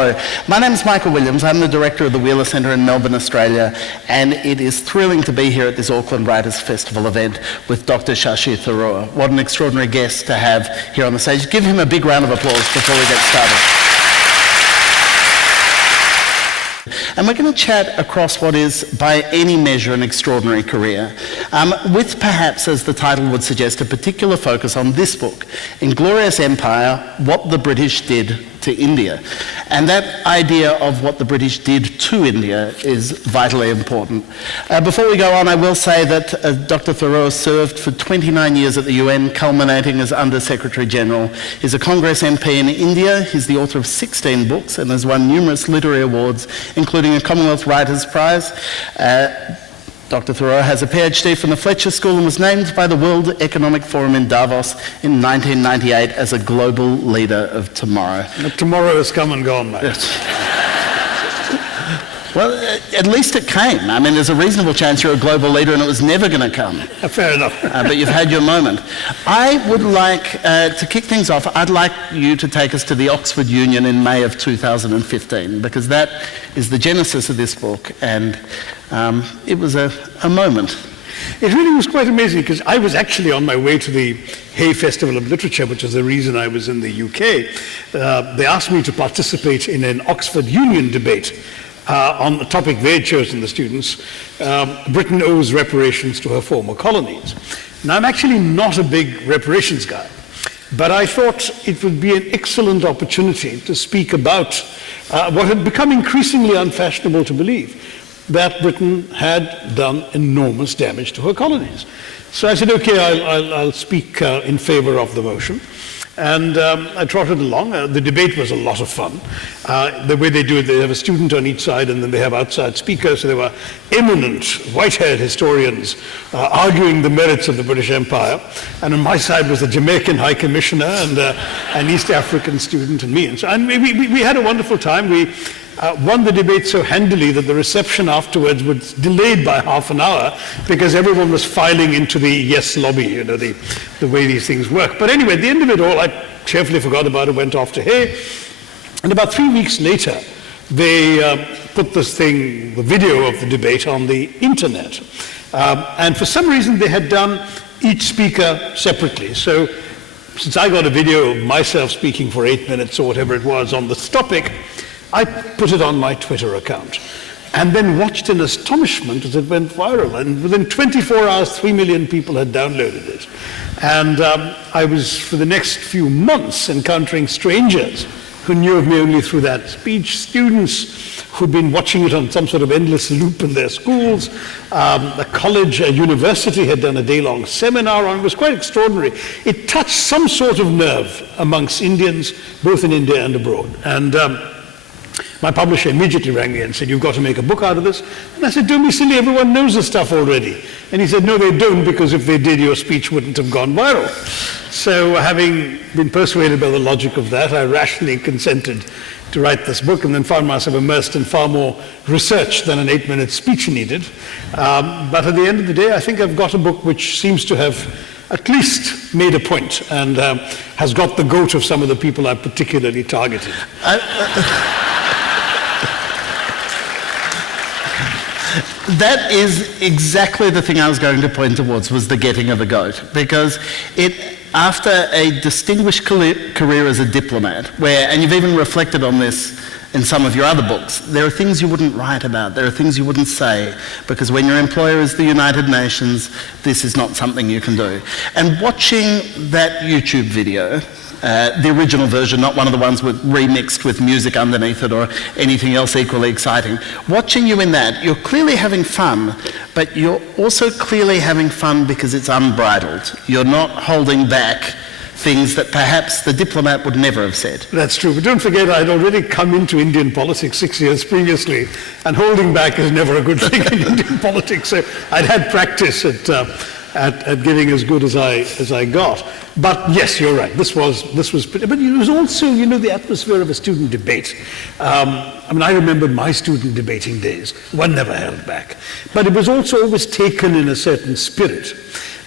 Tharoor. My name's Michael Williams. I'm the director of the Wheeler Centre in Melbourne, Australia, and it is thrilling to be here at this Auckland Writers Festival event with Dr. Shashi Tharoor. What an extraordinary guest to have here on the stage. Give him a big round of applause before we get started. And we're going to chat across what is, by any measure, an extraordinary career, with perhaps, as the title would suggest, a particular focus on this book, Inglorious Empire, What the British Did to India. And that idea of what the British did to India is vitally important. Before we go on, I will say that Dr. Tharoor served for 29 years at the UN, culminating as Under-Secretary General. He's a Congress MP in India. He's the author of 16 books and has won numerous literary awards, including a Commonwealth Writers' Prize. Dr. Tharoor has a PhD from the Fletcher School and was named by the World Economic Forum in Davos in 1998 as a global leader of tomorrow. But tomorrow has come and gone, mate. Well, at least it came. I mean, there's a reasonable chance you're a global leader and it was never going to come. Fair enough. But you've had your moment. I would like, to kick things off, I'd like you to take us to the Oxford Union in May of 2015, because that is the genesis of this book, and it was a moment. It really was quite amazing, because I was actually on my way to the Hay Festival of Literature, which is the reason I was in the UK. They asked me to participate in an Oxford Union debate on the topic they had chosen, the students. Britain owes reparations to her former colonies. Now, I'm actually not a big reparations guy, but I thought it would be an excellent opportunity to speak about what had become increasingly unfashionable to believe, that Britain had done enormous damage to her colonies. So I said, okay, I'll speak in favor of the motion. And I trotted along. The debate was a lot of fun. The way they do it, they have a student on each side and then they have outside speakers. So there were eminent white-haired historians arguing the merits of the British Empire. And on my side was the Jamaican High Commissioner and an East African student and me. And we had a wonderful time. We won the debate so handily that the reception afterwards was delayed by half an hour because everyone was filing into the yes lobby, you know, the way these things work. But anyway, at the end of it all, I cheerfully forgot about it, went off to Hay. And about 3 weeks later, they put this thing, the video of the debate, on the internet. And for some reason, they had done each speaker separately. So since I got a video of myself speaking for 8 minutes or whatever it was on this topic, I put it on my Twitter account and then watched in astonishment as it went viral. And within 24 hours, 3 million people had downloaded it. And I was, for the next few months, encountering strangers who knew of me only through that speech, students who'd been watching it on some sort of endless loop in their schools. A college, a university had done a day-long seminar on it. It was quite extraordinary. It touched some sort of nerve amongst Indians, both in India and abroad. And my publisher immediately rang me and said, you've got to make a book out of this. And I said, don't be silly, everyone knows this stuff already. And he said, no, they don't, because if they did, your speech wouldn't have gone viral. So having been persuaded by the logic of that, I rationally consented to write this book and then found myself immersed in far more research than an 8-minute speech needed. But at the end of the day, I think I've got a book which seems to have at least made a point and has got the goat of some of the people I've particularly targeted. That is exactly the thing I was going to point towards, was the getting of the goat. Because after a distinguished career as a diplomat, and you've even reflected on this in some of your other books, there are things you wouldn't write about, there are things you wouldn't say, because when your employer is the United Nations, this is not something you can do. And watching that YouTube video, the original version, not one of the ones remixed with music underneath it or anything else equally exciting. Watching you in that, you're clearly having fun, but you're also clearly having fun because it's unbridled. You're not holding back things that perhaps the diplomat would never have said. That's true, but don't forget I'd already come into Indian politics 6 years previously, and holding back is never a good thing in Indian politics, so I'd had practice at getting as good as I got. But yes, you're right, this was pretty, but it was also, you know, the atmosphere of a student debate. I mean, I remember my student debating days, one never held back, but it was also always taken in a certain spirit.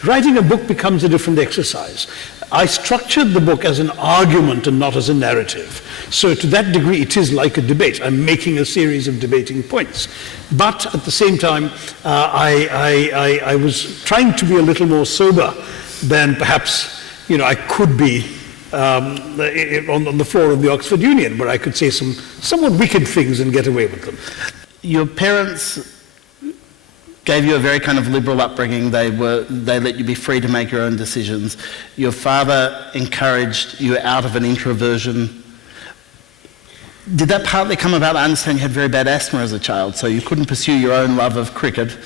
Writing a book becomes a different exercise. I structured the book as an argument and not as a narrative. So to that degree, it is like a debate. I'm making a series of debating points. But at the same time, I was trying to be a little more sober than perhaps I could be on the floor of the Oxford Union, where I could say some somewhat wicked things and get away with them. Your parents gave you a very kind of liberal upbringing. They let you be free to make your own decisions. Your father encouraged you out of an introversion. Did that partly come about? I understand you had very bad asthma as a child, so you couldn't pursue your own love of cricket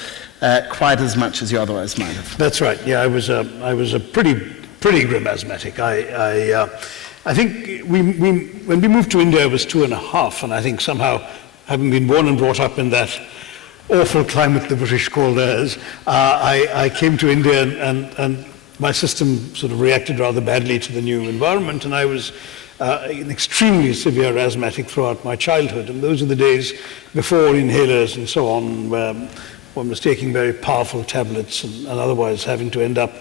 quite as much as you otherwise might have. That's right. Yeah, I was a pretty grim asthmatic. I think when we moved to India, I was 2.5, and I think somehow, having been born and brought up in that awful climate the British call theirs, I came to India and my system sort of reacted rather badly to the new environment, and I was an extremely severe asthmatic throughout my childhood. And those are the days before inhalers and so on, where one was taking very powerful tablets and otherwise having to end up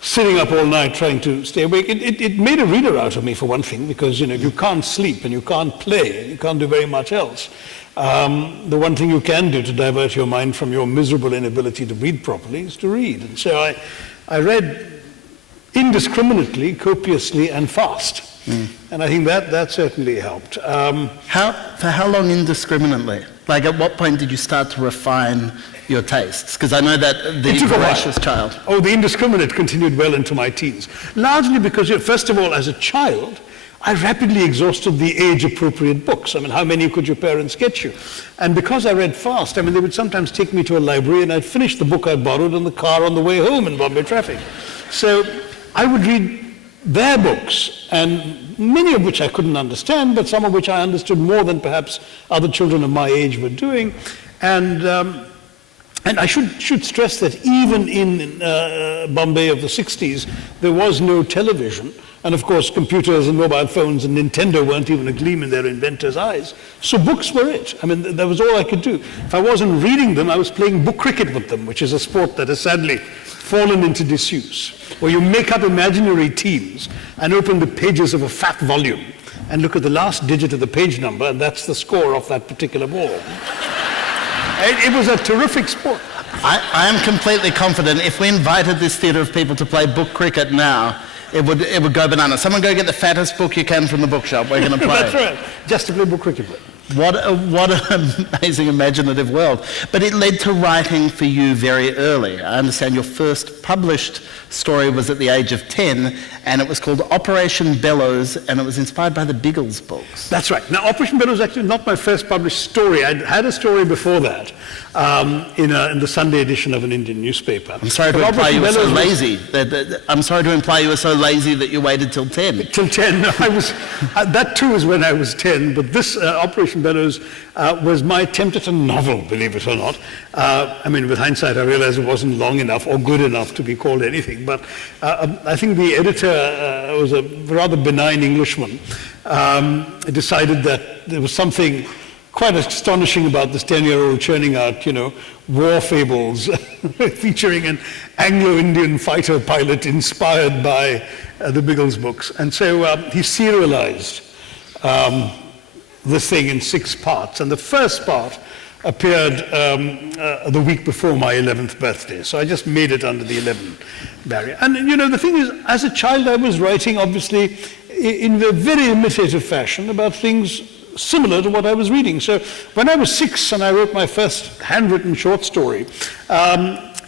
sitting up all night trying to stay awake. It made a reader out of me, for one thing, because you can't sleep and you can't play and you can't do very much else. The one thing you can do to divert your mind from your miserable inability to read properly is to read. And so I read indiscriminately, copiously, and fast. And I think that certainly helped. For how long indiscriminately? Like, at what point did you start to refine your tastes? Because I know that the voracious child. Oh, the indiscriminate continued well into my teens. Largely because, first of all, as a child, I rapidly exhausted the age-appropriate books. I mean, how many could your parents get you? And because I read fast, they would sometimes take me to a library and I'd finish the book I borrowed in the car on the way home in Bombay traffic. So I would read their books, and many of which I couldn't understand, but some of which I understood more than perhaps other children of my age were doing. And I should stress that even in Bombay of the 60s, there was no television. And of course, computers and mobile phones and Nintendo weren't even a gleam in their inventors' eyes. So books were it. I mean, that was all I could do. If I wasn't reading them, I was playing book cricket with them, which is a sport that has sadly fallen into disuse, where you make up imaginary teams and open the pages of a fat volume and look at the last digit of the page number, and that's the score of that particular ball. It was a terrific sport. I am completely confident if we invited this theatre of people to play book cricket now, it would go bananas. Someone go get the fattest book you can from the bookshop. We're going to play. That's right. Just to play book cricket with. What an amazing imaginative world. But it led to writing for you very early. I understand your first published story was at the age of 10, and it was called Operation Bellows, and it was inspired by the Biggles books. That's right. Now, Operation Bellows is actually not my first published story. I had a story before that in the Sunday edition of an Indian newspaper. I'm sorry to imply you were so lazy. I'm sorry to imply you were so lazy that you waited till 10. Till 10. No, that too was when I was 10, but this Operation Bellows was my attempt at a novel, believe it or not. With hindsight, I realized it wasn't long enough or good enough to be called anything, but I think the editor was a rather benign Englishman. Decided that there was something quite astonishing about this 10-year-old churning out, war fables featuring an Anglo-Indian fighter pilot inspired by the Biggles books. And so he serialized this thing in 6 parts, and the first part appeared the week before my 11th birthday, so I just made it under the 11 barrier. And the thing is, as a child I was writing, obviously, in a very imitative fashion about things similar to what I was reading. So when I was 6 and I wrote my first handwritten short story,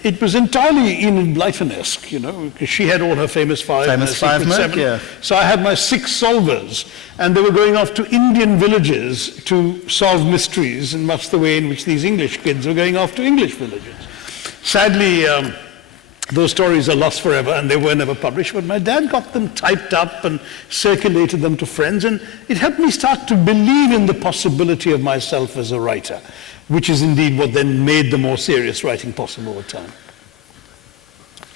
it was entirely Enid Blyton-esque, because she had all her famous five and her secret seven. Yeah. So I had my 6 solvers, and they were going off to Indian villages to solve mysteries in much the way in which these English kids were going off to English villages. Sadly, those stories are lost forever, and they were never published, but my dad got them typed up and circulated them to friends, and it helped me start to believe in the possibility of myself as a writer, which is indeed what then made the more serious writing possible with time.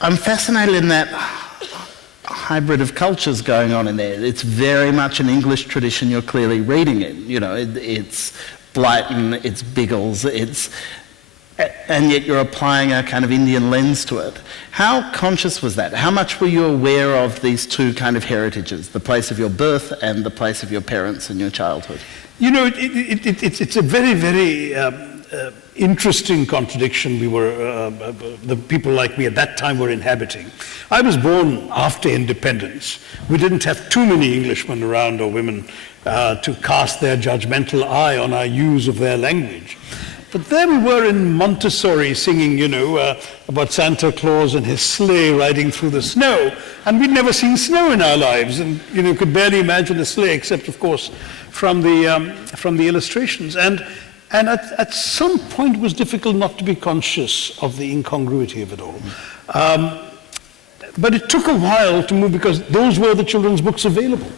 I'm fascinated in that hybrid of cultures going on in there. It's very much an English tradition you're clearly reading in. It's Blyton, it's Biggles, and yet you're applying a kind of Indian lens to it. How conscious was that? How much were you aware of these two kind of heritages, the place of your birth and the place of your parents in your childhood? You know, it's a very, very interesting contradiction the people like me at that time were inhabiting. I was born after independence. We didn't have too many Englishmen around, or women, to cast their judgmental eye on our use of their language. But there we were in Montessori singing, about Santa Claus and his sleigh riding through the snow. And we'd never seen snow in our lives, and could barely imagine a sleigh, except, of course, from the illustrations. And at some point it was difficult not to be conscious of the incongruity of it all. But it took a while to move, because those were the children's books available.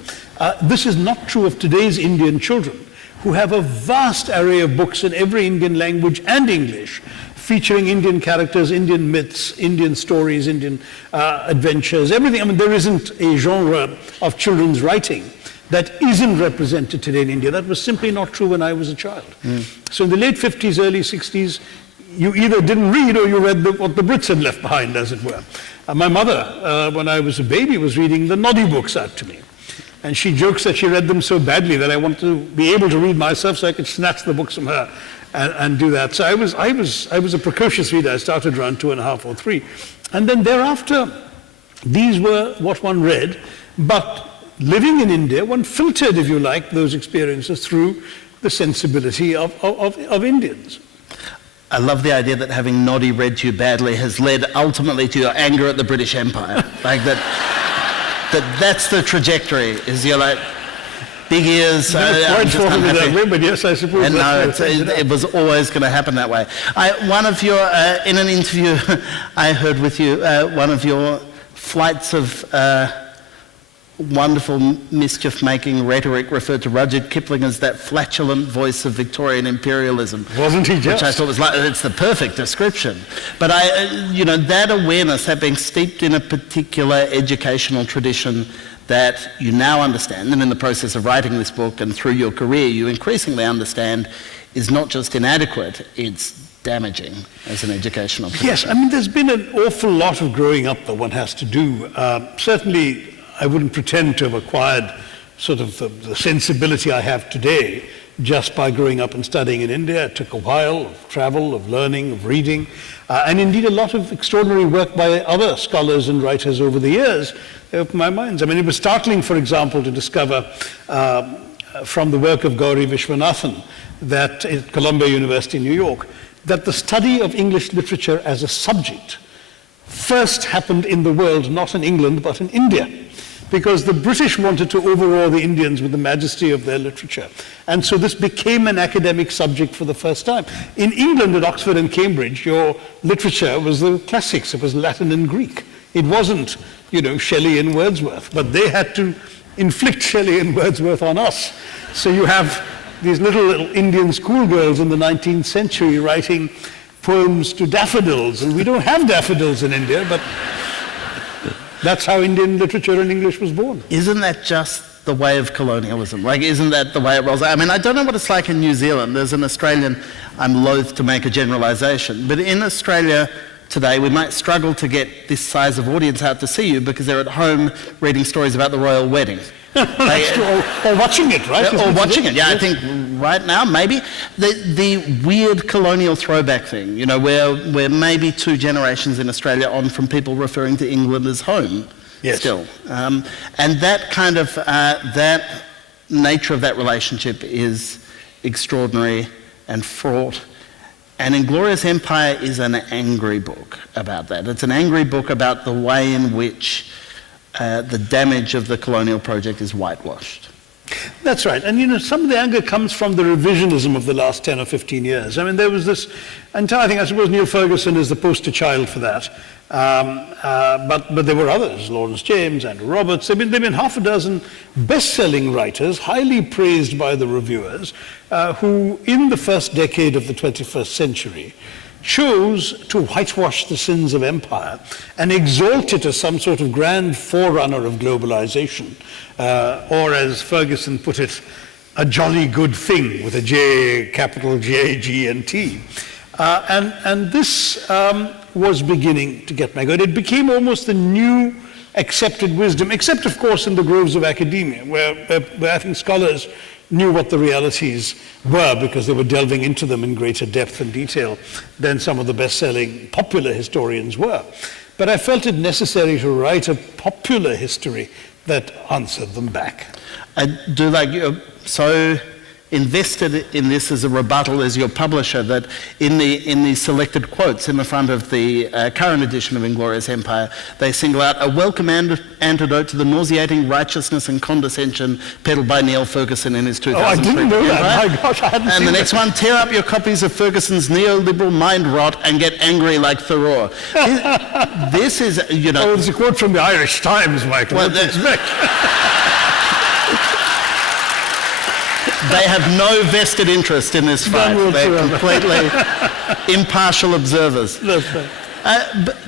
This is not true of today's Indian children, who have a vast array of books in every Indian language and English, featuring Indian characters, Indian myths, Indian stories, Indian adventures, everything. I mean, there isn't a genre of children's writing that isn't represented today in India. That was simply not true when I was a child. So in the late 50s, early 60s, you either didn't read or you read what the Brits had left behind, as it were. My mother, when I was a baby, was reading the Noddy books out to me. And she jokes that she read them so badly that I wanted to be able to read myself, so I could snatch the books from her and do that. So I was a precocious reader. I started around 2.5 or 3. And then thereafter, these were what one read, but living in India, one filtered, if you like, those experiences through the sensibility of Indians. I love the idea that having Noddy read to you badly has led ultimately to your anger at the British Empire. Like that's the trajectory, is you're like, big ears. Quite thought of it that way, but yes, I suppose and that's it was always going to happen that way. One of your, in an interview I heard with you, one of your flights of wonderful mischief-making rhetoric referred to Rudyard Kipling as that flatulent voice of Victorian imperialism. Wasn't he just? Which I thought was like, it's the perfect description. But that awareness, that being steeped in a particular educational tradition that you now understand, and in the process of writing this book and through your career, you increasingly understand is not just inadequate, it's damaging as an educational tradition. Yes, I mean, there's been an awful lot of growing up that one has to do. Certainly, I wouldn't pretend to have acquired sort of the sensibility I have today just by growing up and studying in India. It took a while of travel, of learning, of reading, and indeed a lot of extraordinary work by other scholars and writers over the years opened my minds. I mean, it was startling, for example, to discover from the work of Gauri Vishwanathan that at Columbia University in New York, that the study of English literature as a subject first happened in the world, not in England, but in India, because the British wanted to overawe the Indians with the majesty of their literature. And so this became an academic subject for the first time. In England, at Oxford and Cambridge, your literature was the classics. It was Latin and Greek. It wasn't, Shelley and Wordsworth, but they had to inflict Shelley and Wordsworth on us. So you have these little Indian schoolgirls in the 19th century writing poems to daffodils, and we don't have daffodils in India, but that's how Indian literature and English was born. Isn't that just the way of colonialism? Like, isn't that the way it rolls? I mean, I don't know what it's like in New Zealand. There's an Australian, I'm loath to make a generalisation, but in Australia today, we might struggle to get this size of audience out to see you because they're at home reading stories about the royal wedding. Or watching it, right? Or watching it, yeah. I think right now, maybe. The weird colonial throwback thing, where maybe 2 generations in Australia on from people referring to England as home still. And that kind of, that nature of that relationship is extraordinary and fraught. And Inglorious Empire is an angry book about that. It's an angry book about the way in which the damage of the colonial project is whitewashed. That's right. And, some of the anger comes from the revisionism of the last 10 or 15 years. I mean, there was this entire thing, I suppose Neil Ferguson is the poster child for that. But there were others, Lawrence James, Andrew Roberts. There have been half a dozen best-selling writers, highly praised by the reviewers, who, in the first decade of the 21st century, chose to whitewash the sins of empire and exalt it as some sort of grand forerunner of globalization, or as Ferguson put it, a jolly good thing with a J, capital J, G, and T. And this was beginning to get my goat. It became almost the new accepted wisdom, except, of course, in the groves of academia, where I think scholars knew what the realities were because they were delving into them in greater depth and detail than some of the best-selling popular historians were. But I felt it necessary to write a popular history that answered them back. I do like you're so invested in this as a rebuttal as your publisher that in the selected quotes in the front of the current edition of Inglorious Empire, they single out a welcome antidote to the nauseating righteousness and condescension peddled by Neil Ferguson in his 2003 Oh, I didn't know Empire. that. My gosh, I hadn't And seen the next that. one, tear up your copies of Ferguson's neoliberal mind rot and get angry like Tharoor. This is, you know... Oh, there's a quote from the Irish Times, Michael. Well, What do you expect? They have no vested interest in this fight. None They're whatsoever. completely impartial observers. That's right.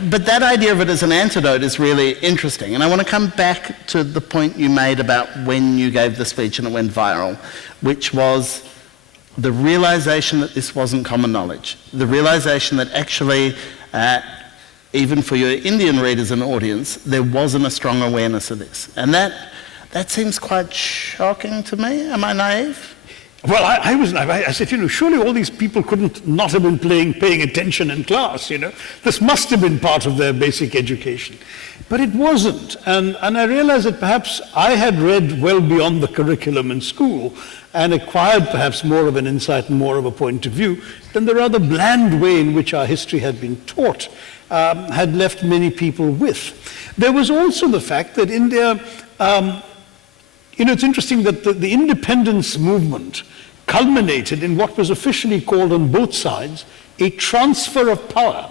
But that idea of it as an antidote is really interesting. And I want to come back to the point you made about when you gave the speech and it went viral, which was the realization that this wasn't common knowledge. The realization that actually, even for your Indian readers and audience, there wasn't a strong awareness of this. And that seems quite shocking to me. Am I naive? Well, I said, surely all these people couldn't not have been paying attention in class, This must have been part of their basic education. But it wasn't. And I realized that perhaps I had read well beyond the curriculum in school and acquired perhaps more of an insight and more of a point of view than the rather bland way in which our history had been taught had left many people with. There was also the fact that India... it's interesting that the independence movement culminated in what was officially called on both sides a transfer of power.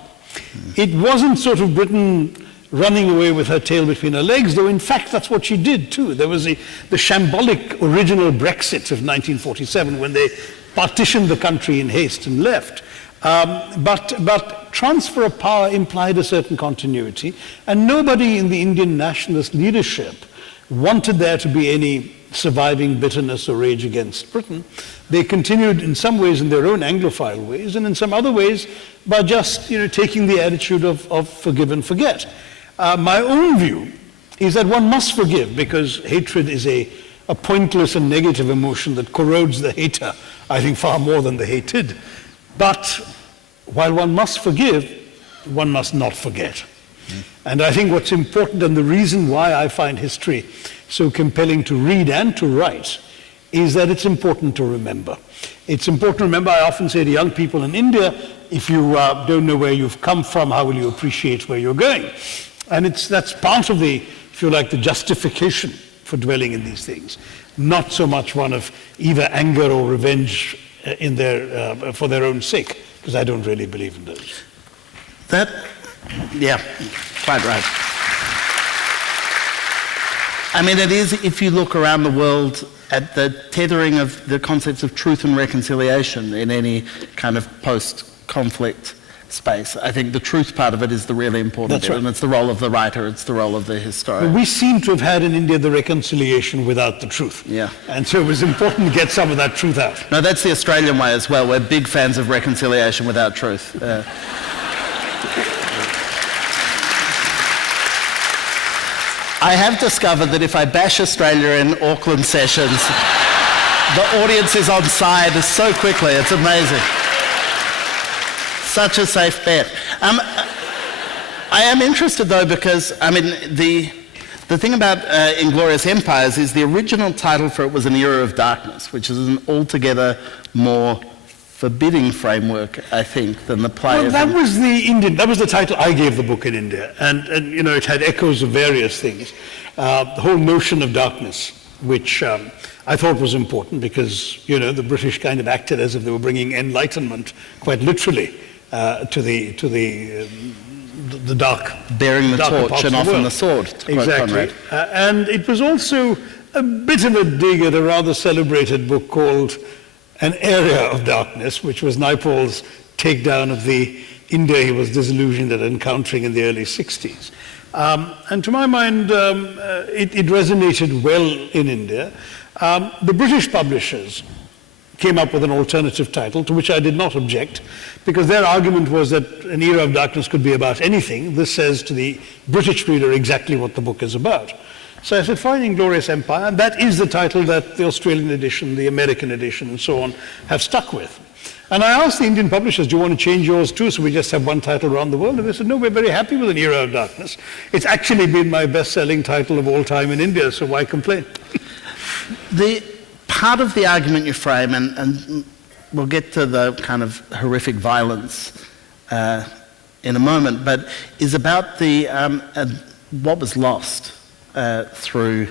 It wasn't sort of Britain running away with her tail between her legs, though in fact that's what she did too. There was the shambolic original Brexit of 1947 when they partitioned the country in haste and left. But transfer of power implied a certain continuity, and nobody in the Indian nationalist leadership wanted there to be any surviving bitterness or rage against Britain. They continued in some ways in their own Anglophile ways, and in some other ways by just taking the attitude of forgive and forget. My own view is that one must forgive because hatred is a pointless and negative emotion that corrodes the hater, I think, far more than the hated. But while one must forgive, one must not forget. And I think what's important, and the reason why I find history so compelling to read and to write, is that it's important to remember. It's important to remember. I often say to young people in India, if you don't know where you've come from, how will you appreciate where you're going? And that's part of the, if you like, the justification for dwelling in these things. Not so much one of either anger or revenge for their own sake, because I don't really believe in those. Yeah, quite right. I mean, it is, if you look around the world at the tethering of the concepts of truth and reconciliation in any kind of post-conflict space, I think the truth part of it is the really important bit, and it's the role of the writer, it's the role of the historian. We seem to have had in India the reconciliation without the truth. Yeah. And so it was important to get some of that truth out. No, that's the Australian way as well. We're big fans of reconciliation without truth. I have discovered that if I bash Australia in Auckland sessions, the audience is on side so quickly. It's amazing. Such a safe bet. I am interested though because, I mean, the thing about Inglorious Empires is the original title for it was An Era of Darkness, which is an altogether more forbidding framework, I think, than the play. Well, that was the title I gave the book in India, and it had echoes of various things. The whole notion of darkness, which I thought was important because the British kind of acted as if they were bringing enlightenment, quite literally, to the dark, bearing the darker torch parts and of the often world. the sword. To quote Exactly, Conrad. and it was also a bit of a dig at a rather celebrated book called An Area of Darkness, which was Naipaul's takedown of the India he was disillusioned at encountering in the early 60s. And to my mind, it resonated well in India. The British publishers came up with an alternative title, to which I did not object, because their argument was that An Era of Darkness could be about anything. This says to the British reader exactly what the book is about. So I said, fine, Inglorious Empire, and that is the title that the Australian edition, the American edition, and so on have stuck with. And I asked the Indian publishers, do you want to change yours too, so we just have one title around the world? And they said, no, we're very happy with An Era of Darkness. It's actually been my best-selling title of all time in India, so why complain? The part of the argument you frame, and we'll get to the kind of horrific violence in a moment, but is about the what was lost through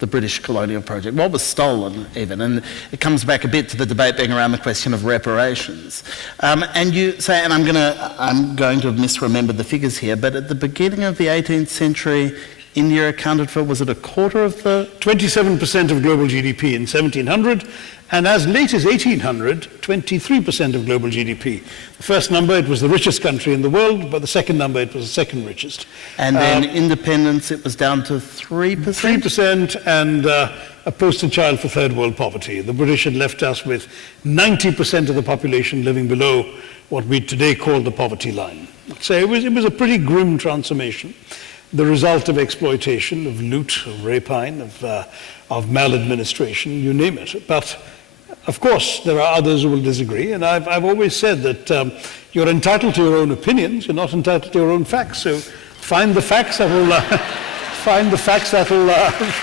the British colonial project, what was stolen even, and it comes back a bit to the debate being around the question of reparations. And you say, and I'm going to have misremembered the figures here, but at the beginning of the 18th century, India accounted for, was it a quarter of the... 27% of global GDP in 1700, and as late as 1800, 23% of global GDP. The first number, it was the richest country in the world, but the second number, it was the second richest. And then independence, it was down to 3%? 3%, and a poster child for third world poverty. The British had left us with 90% of the population living below what we today call the poverty line. So it was a pretty grim transformation. The result of exploitation, of loot, of rapine, of maladministration, you name it. But of course, there are others who will disagree, and I've always said that you're entitled to your own opinions, you're not entitled to your own facts. So find the facts that will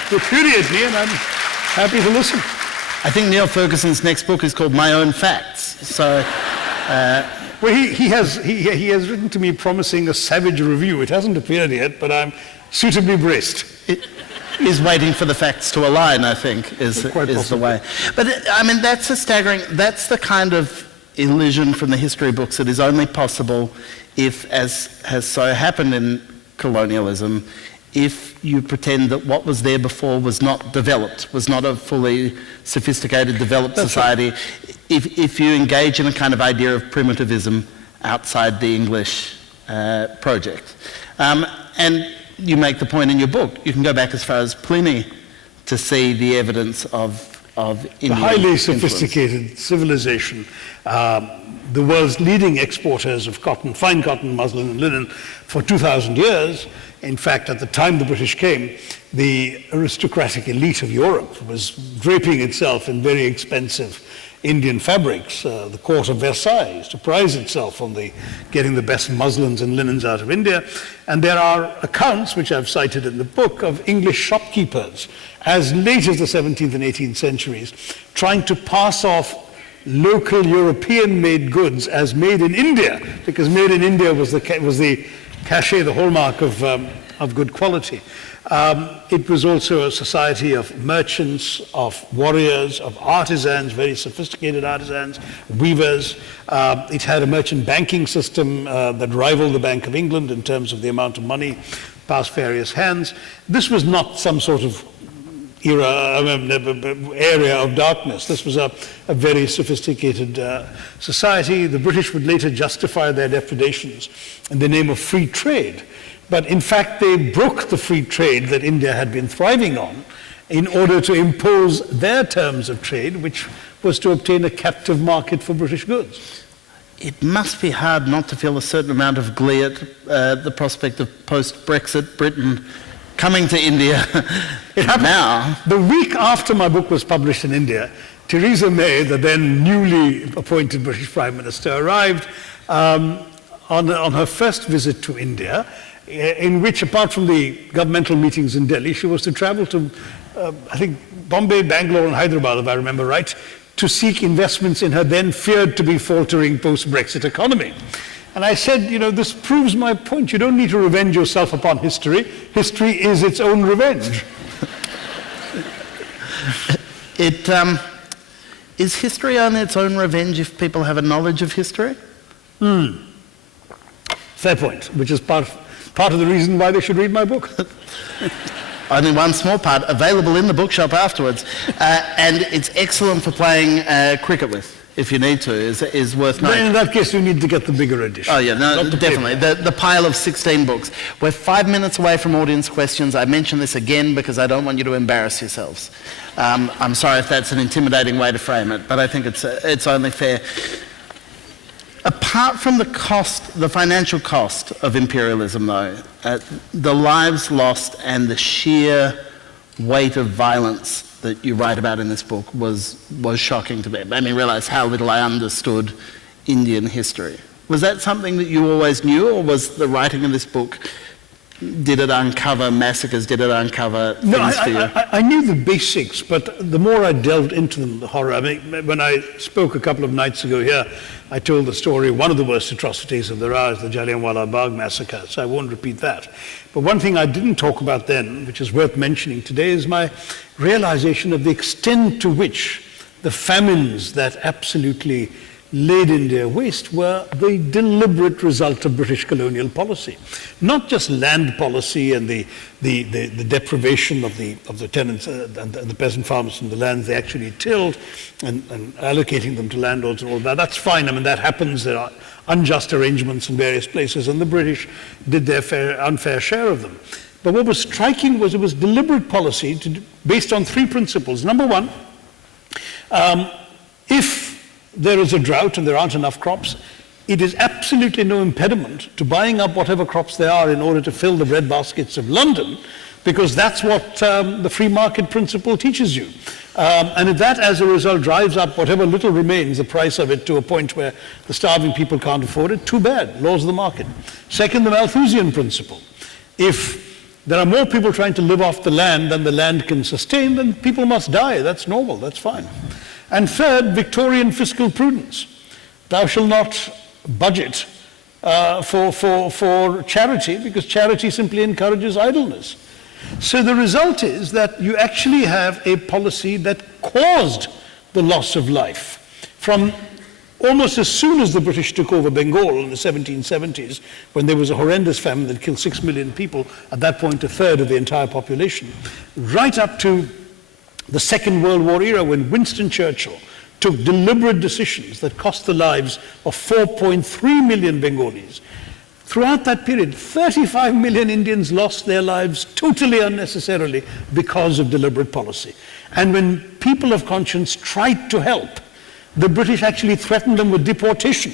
repudiate me, and I'm happy to listen. I think Neil Ferguson's next book is called My Own Facts. So. Well, he has written to me promising a savage review. It hasn't appeared yet, but I'm suitably braced. It is waiting for the facts to align, I think, is the way. But I mean, that's the kind of illusion from the history books that is only possible if, as has so happened in colonialism, if you pretend that what was there before was not developed, was not a fully sophisticated, developed society, right. If you engage in a kind of idea of primitivism outside the English project. And you make the point in your book, you can go back as far as Pliny to see the evidence of Indian the highly influence. Sophisticated civilization, the world's leading exporters of cotton, fine cotton, muslin, and linen for 2,000 years. In fact, at the time the British came, the aristocratic elite of Europe was draping itself in very expensive Indian fabrics. The court of Versailles used to prize itself on getting the best muslins and linens out of India. And there are accounts, which I've cited in the book, of English shopkeepers as late as the 17th and 18th centuries trying to pass off local European-made goods as made in India, because made in India was the cachet, the hallmark of good quality. It was also a society of merchants, of warriors, of artisans, very sophisticated artisans, weavers. It had a merchant banking system that rivaled the Bank of England in terms of the amount of money passed various hands. This was not some sort of area of darkness. This was a very sophisticated society. The British would later justify their depredations in the name of free trade. But in fact, they broke the free trade that India had been thriving on in order to impose their terms of trade, which was to obtain a captive market for British goods. It must be hard not to feel a certain amount of glee at the prospect of post-Brexit Britain coming to India. It happened now. The week after my book was published in India, Theresa May, the then newly appointed British Prime Minister, arrived on her first visit to India, in which, apart from the governmental meetings in Delhi, she was to travel to, I think, Bombay, Bangalore, and Hyderabad, if I remember right, to seek investments in her then feared to be faltering post-Brexit economy. And I said, this proves my point. You don't need to revenge yourself upon history. History is its own revenge. Is history only its own revenge if people have a knowledge of history? Fair point, which is part of the reason why they should read my book. Only one small part, available in the bookshop afterwards. And it's excellent for playing cricket with, if you need to, is worth noting. In that case, you need to get the bigger edition. Oh yeah, no, definitely. The pile of 16 books. We're 5 minutes away from audience questions. I mention this again because I don't want you to embarrass yourselves. I'm sorry if that's an intimidating way to frame it, but I think it's only fair. Apart from the cost, the financial cost of imperialism, though, the lives lost and the sheer weight of violence that you write about in this book was shocking to me. It made me realise how little I understood Indian history. Was that something that you always knew, or was the writing of this book, did it uncover massacres, did it uncover things for you? I knew the basics, but the more I delved into them, the horror. I mean, when I spoke a couple of nights ago here, I told the story, one of the worst atrocities of the Raj, the Jallianwala Bagh massacre, so I won't repeat that. But one thing I didn't talk about then, which is worth mentioning today, is my realization of the extent to which the famines that absolutely laid India waste were the deliberate result of British colonial policy. Not just land policy and the deprivation of the tenants and the peasant farmers from the lands they actually tilled and allocating them to landlords and all that. That's fine. I mean, that happens. There are unjust arrangements in various places, and the British did their unfair share of them. But what was striking was it was deliberate policy based on three principles. Number one, if there is a drought and there aren't enough crops, it is absolutely no impediment to buying up whatever crops there are in order to fill the bread baskets of London, because that's what the free market principle teaches you. And if that, as a result, drives up whatever little remains, the price of it, to a point where the starving people can't afford it, too bad, laws of the market. Second, the Malthusian principle. If there are more people trying to live off the land than the land can sustain, then people must die. That's normal, that's fine. And third, Victorian fiscal prudence. Thou shalt not budget for charity, because charity simply encourages idleness. So the result is that you actually have a policy that caused the loss of life. From almost as soon as the British took over Bengal in the 1770s, when there was a horrendous famine that killed 6 million people, at that point a third of the entire population, right up to the Second World War era, when Winston Churchill took deliberate decisions that cost the lives of 4.3 million Bengalis. Throughout that period, 35 million Indians lost their lives totally unnecessarily because of deliberate policy. And when people of conscience tried to help, the British actually threatened them with deportation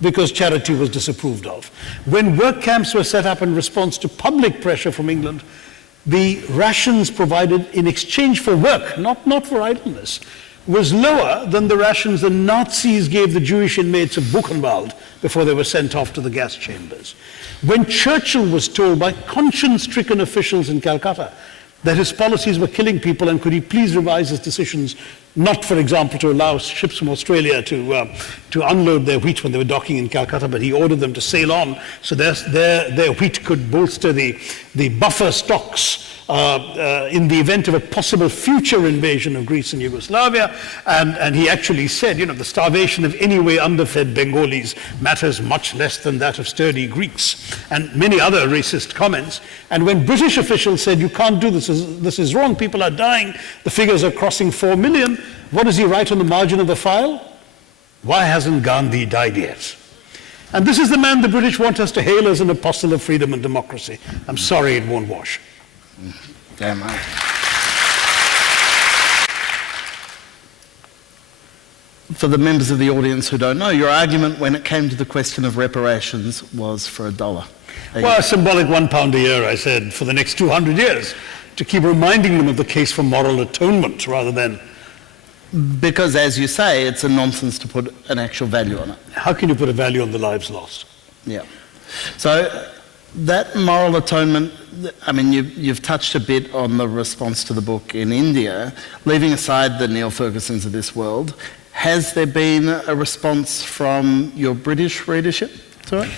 because charity was disapproved of. When work camps were set up in response to public pressure from England, the rations provided in exchange for work, not for idleness, was lower than the rations the Nazis gave the Jewish inmates of Buchenwald before they were sent off to the gas chambers. When Churchill was told by conscience-stricken officials in Calcutta that his policies were killing people and could he please revise his decisions, not, for example, to allow ships from Australia to unload their wheat when they were docking in Calcutta, but he ordered them to sail on so their wheat could bolster the buffer stocks in the event of a possible future invasion of Greece and Yugoslavia. And he actually said, the starvation of anyway underfed Bengalis matters much less than that of sturdy Greeks, and many other racist comments. And when British officials said, you can't do this, this is wrong, people are dying, the figures are crossing 4 million, what does he write on the margin of the file? Why hasn't Gandhi died yet? And this is the man the British want us to hail as an apostle of freedom and democracy. I'm sorry, it won't wash. Damn right. For the members of the audience who don't know, your argument when it came to the question of reparations was for $1. Well, a symbolic £1 a year, I said, for the next 200 years, to keep reminding them of the case for moral atonement rather than... Because, as you say, it's a nonsense to put an actual value on it. How can you put a value on the lives lost? Yeah. So that moral atonement, I mean, you've touched a bit on the response to the book in India. Leaving aside the Neil Fergusons of this world, has there been a response from your British readership to it?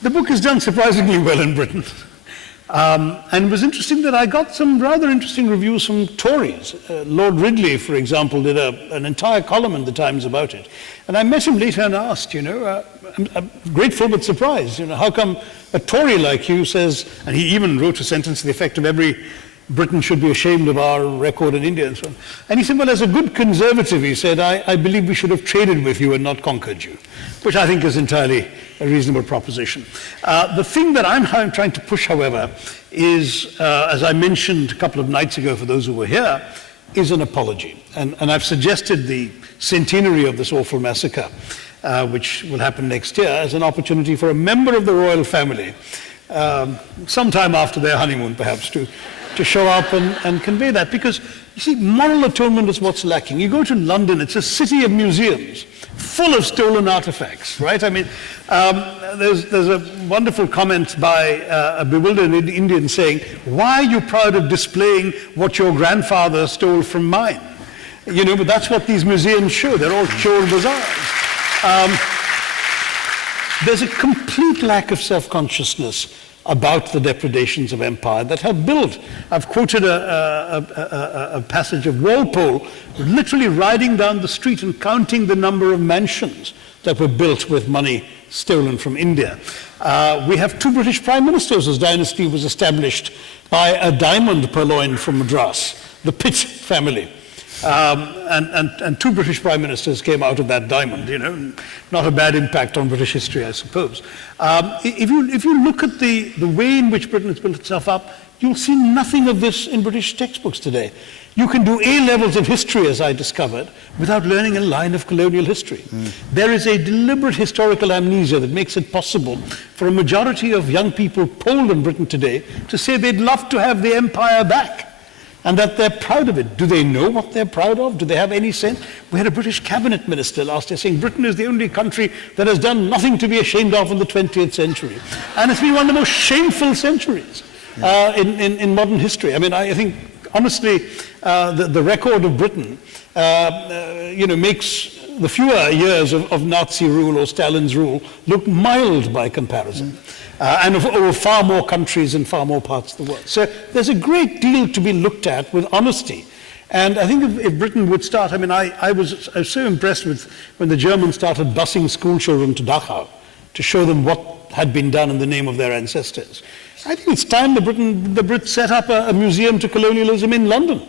The book has done surprisingly well in Britain. And it was interesting that I got some rather interesting reviews from Tories. Lord Ridley, for example, did an entire column in the Times about it. And I met him later and asked, I'm grateful but surprised, how come a Tory like you says, and he even wrote a sentence to the effect of every Britain should be ashamed of our record in India and so on. And he said, well, as a good conservative, he said, I believe we should have traded with you and not conquered you, which I think is entirely a reasonable proposition. The thing that I'm trying to push, however, is, as I mentioned a couple of nights ago for those who were here, is an apology. And I've suggested the centenary of this awful massacre which will happen next year, as an opportunity for a member of the royal family, sometime after their honeymoon perhaps, to show up and convey that. Because, you see, moral atonement is what's lacking. You go to London, it's a city of museums, full of stolen artifacts, right? I mean, there's a wonderful comment by a bewildered Indian saying, "Why are you proud of displaying what your grandfather stole from mine?" You know, but that's what these museums show. They're all chore bazaars. There's a complete lack of self-consciousness about the depredations of empire that have built. I've quoted a passage of Walpole, literally riding down the street and counting the number of mansions that were built with money stolen from India. We have 2 British prime ministers. This dynasty was established by a diamond purloined from Madras, the Pitt family. And 2 British prime ministers came out of that diamond, you know, not a bad impact on British history, I suppose. If you look at the way in which Britain has built itself up, you'll see nothing of this in British textbooks today. You can do A levels of history, as I discovered, without learning a line of colonial history. There is a deliberate historical amnesia that makes it possible for a majority of young people polled in Britain today to say they'd love to have the empire back, and that they're proud of it. Do they know what they're proud of? Do they have any sense? We had a British cabinet minister last year saying Britain is the only country that has done nothing to be ashamed of in the 20th century. And it's been one of the most shameful centuries in modern history. I mean, I think, honestly, the record of Britain, makes the fewer years of Nazi rule or Stalin's rule look mild by comparison. And over far more countries in far more parts of the world. So there's a great deal to be looked at with honesty. And I think if Britain would start, I mean, I was so impressed with when the Germans started busing school children to Dachau to show them what had been done in the name of their ancestors. I think it's time the Brits set up a museum to colonialism in London,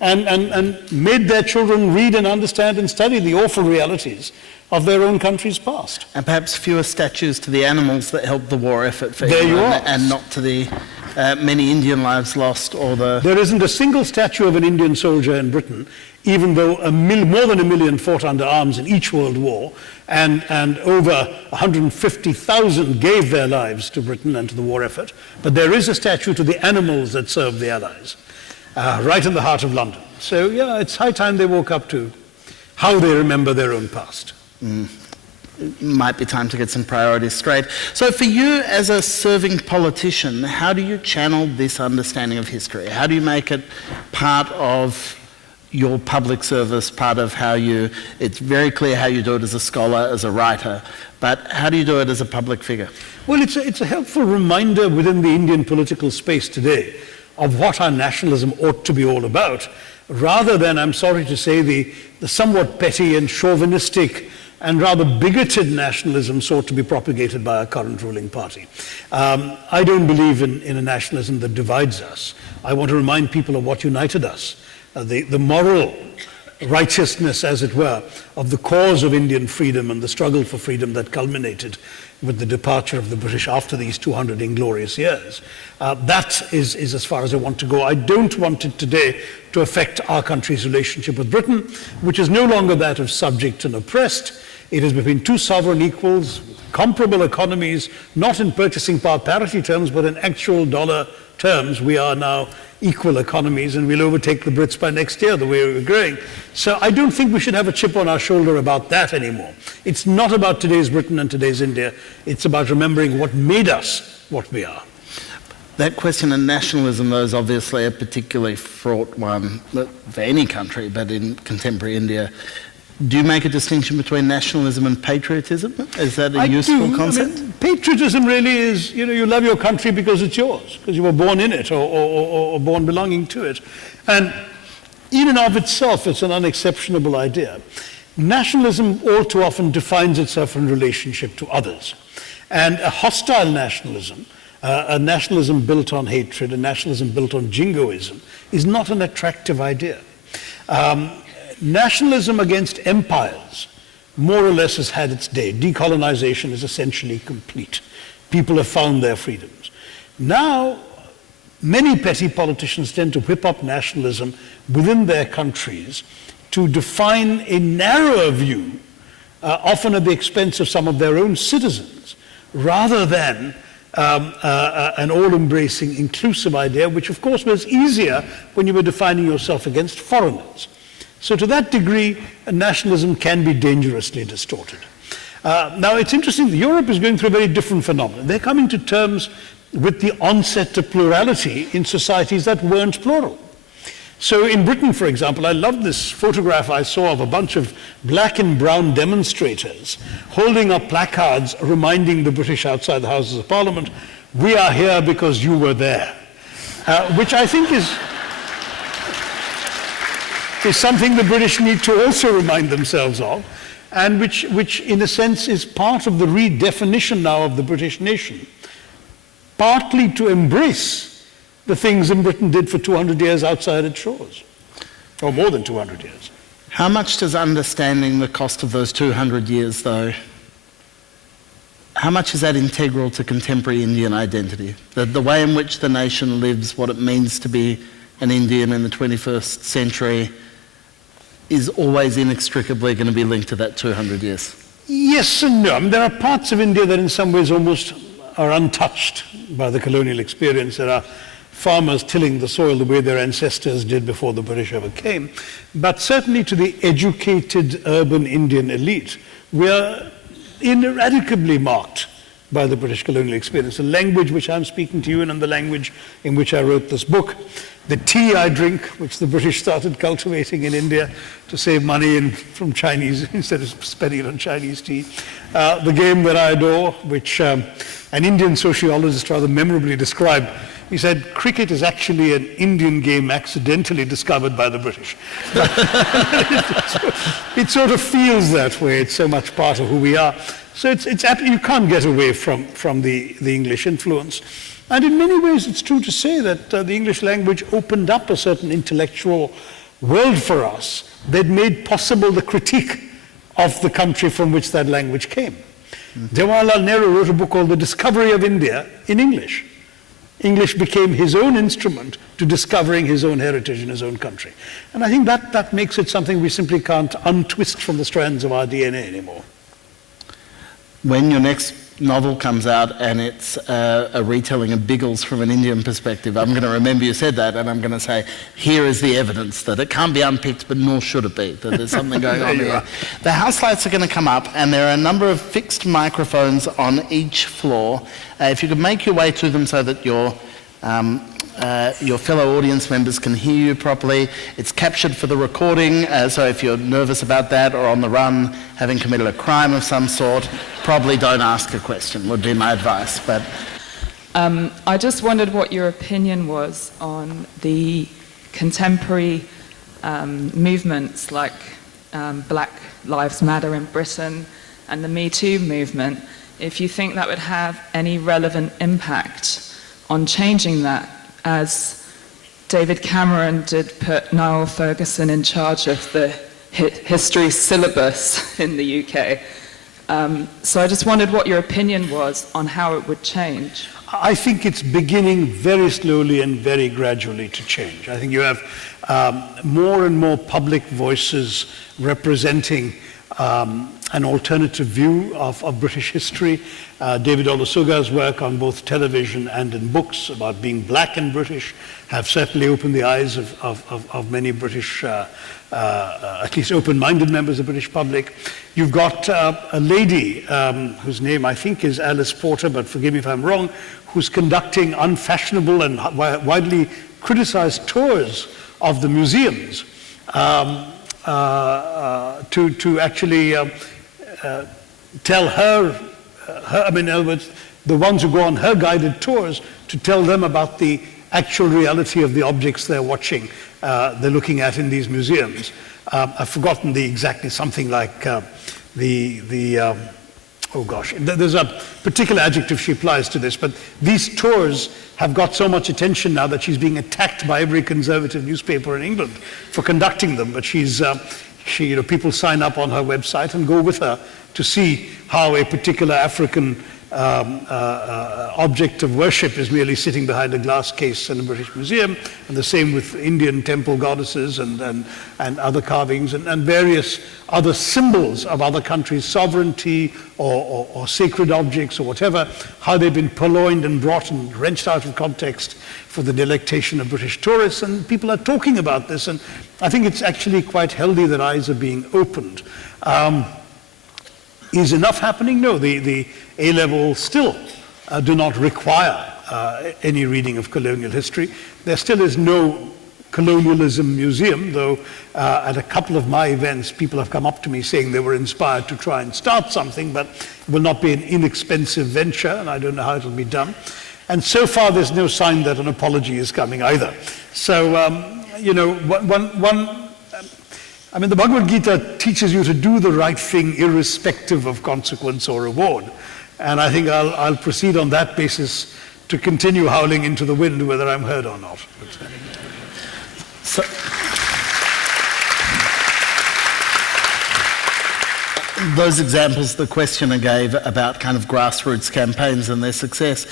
and made their children read and understand and study the awful realities of their own country's past. And perhaps fewer statues to the animals that helped the war effort for There you England, are. and not to the many Indian lives lost or the... There isn't a single statue of an Indian soldier in Britain, even though more than 1 million fought under arms in each world war, and over 150,000 gave their lives to Britain and to the war effort. But there is a statue to the animals that served the Allies, right in the heart of London. So yeah, it's high time they woke up to how they remember their own past. It might be time to get some priorities straight. So for you as a serving politician, how do you channel this understanding of history? How do you make it part of your public service, part of how you... It's very clear how you do it as a scholar, as a writer, but how do you do it as a public figure? Well, it's a helpful reminder within the Indian political space today of what our nationalism ought to be all about, rather than, I'm sorry to say, the somewhat petty and chauvinistic and rather bigoted nationalism sought to be propagated by our current ruling party. I don't believe in a nationalism that divides us. I want to remind people of what united us, the moral righteousness, as it were, of the cause of Indian freedom and the struggle for freedom that culminated with the departure of the British after these 200 inglorious years. That is as far as I want to go. I don't want it today to affect our country's relationship with Britain, which is no longer that of subject and oppressed. It is between 2 sovereign equals, comparable economies, not in purchasing power parity terms, but in actual dollar terms. We are now equal economies, and we'll overtake the Brits by next year, the way we're growing. So I don't think we should have a chip on our shoulder about that anymore. It's not about today's Britain and today's India. It's about remembering what made us what we are. That question of nationalism, though, is obviously a particularly fraught one for any country, but in contemporary India. Do you make a distinction between nationalism and patriotism? Is that a useful concept? I mean, patriotism really is, you love your country because it's yours, because you were born in it or born belonging to it. And in and of itself, it's an unexceptionable idea. Nationalism all too often defines itself in relationship to others. And a hostile nationalism, a nationalism built on hatred, a nationalism built on jingoism, is not an attractive idea. Nationalism against empires more or less has had its day. Decolonization is essentially complete. People have found their freedoms. Now, many petty politicians tend to whip up nationalism within their countries to define a narrower view often at the expense of some of their own citizens, rather than an all-embracing, inclusive idea, which of course was easier when you were defining yourself against foreigners. So to that degree, nationalism can be dangerously distorted. Now it's interesting, Europe is going through a very different phenomenon. They're coming to terms with the onset to plurality in societies that weren't plural. So in Britain, for example, I love this photograph I saw of a bunch of black and brown demonstrators holding up placards reminding the British outside the Houses of Parliament, "We are here because you were there," which I think is something the British need to also remind themselves of, and which in a sense is part of the redefinition now of the British nation, partly to embrace the things in Britain did for 200 years outside its shores, or more than 200 years. How much does understanding the cost of those 200 years, though, how much is that integral to contemporary Indian identity? The way in which the nation lives, what it means to be an Indian in the 21st century, is always inextricably going to be linked to that 200 years. Yes and no. I mean, there are parts of India that in some ways almost are untouched by the colonial experience. There are farmers tilling the soil the way their ancestors did before the British ever came. But certainly to the educated urban Indian elite, we are ineradicably marked by the British colonial experience. The language which I'm speaking to you in and the language in which I wrote this book, the tea I drink, which the British started cultivating in India to save money from Chinese, instead of spending it on Chinese tea. The game that I adore, which an Indian sociologist rather memorably described. He said, cricket is actually an Indian game accidentally discovered by the British. It sort of feels that way. It's so much part of who we are. So you can't get away from the English influence. And in many ways, it's true to say that the English language opened up a certain intellectual world for us that made possible the critique of the country from which that language came. Jawaharlal Nehru wrote a book called The Discovery of India in English. English became his own instrument to discovering his own heritage in his own country. And I think that makes it something we simply can't untwist from the strands of our DNA anymore. When your next novel comes out and it's a retelling of Biggles from an Indian perspective, I'm going to remember you said that, and I'm going to say, here is the evidence that it can't be unpicked, but nor should it be, that there's something going on here. The house lights are going to come up, and there are a number of fixed microphones on each floor. If you could make your way to them so that your fellow audience members can hear you properly. It's captured for the recording, so if you're nervous about that or on the run, having committed a crime of some sort, probably don't ask a question, would be my advice. But I just wondered what your opinion was on the contemporary movements like Black Lives Matter in Britain and the Me Too movement, if you think that would have any relevant impact on changing that, as David Cameron did put Niall Ferguson in charge of the history syllabus in the UK. So I just wondered what your opinion was on how it would change. I think it's beginning very slowly and very gradually to change. I think you have more and more public voices representing an alternative view of British history. David Olusoga's work on both television and in books about being black and British have certainly opened the eyes of many British, at least open-minded members of the British public. You've got a lady whose name I think is Alice Porter, but forgive me if I'm wrong, who's conducting unfashionable and widely criticized tours of the museums to actually tell her, I mean, in other words, the ones who go on her guided tours, to tell them about the actual reality of the objects they're watching, they're looking at in these museums. I've forgotten exactly something like oh gosh, there's a particular adjective she applies to this, but these tours have got so much attention now that she's being attacked by every conservative newspaper in England for conducting them. But people sign up on her website and go with her to see how a particular African object of worship is merely sitting behind a glass case in a British museum, and the same with Indian temple goddesses and other carvings and various other symbols of other countries' sovereignty or sacred objects or whatever, how they've been purloined and brought and wrenched out of context for the delectation of British tourists, and people are talking about this, and I think it's actually quite healthy that eyes are being opened. Is enough happening? No, the A-levels still do not require any reading of colonial history. There still is no colonialism museum, though at a couple of my events, people have come up to me saying they were inspired to try and start something, but it will not be an inexpensive venture, and I don't know how it will be done. And so far, there's no sign that an apology is coming either. So, I mean, the Bhagavad Gita teaches you to do the right thing irrespective of consequence or reward. And I think I'll proceed on that basis to continue howling into the wind, whether I'm heard or not. So, those examples the questioner gave about kind of grassroots campaigns and their success,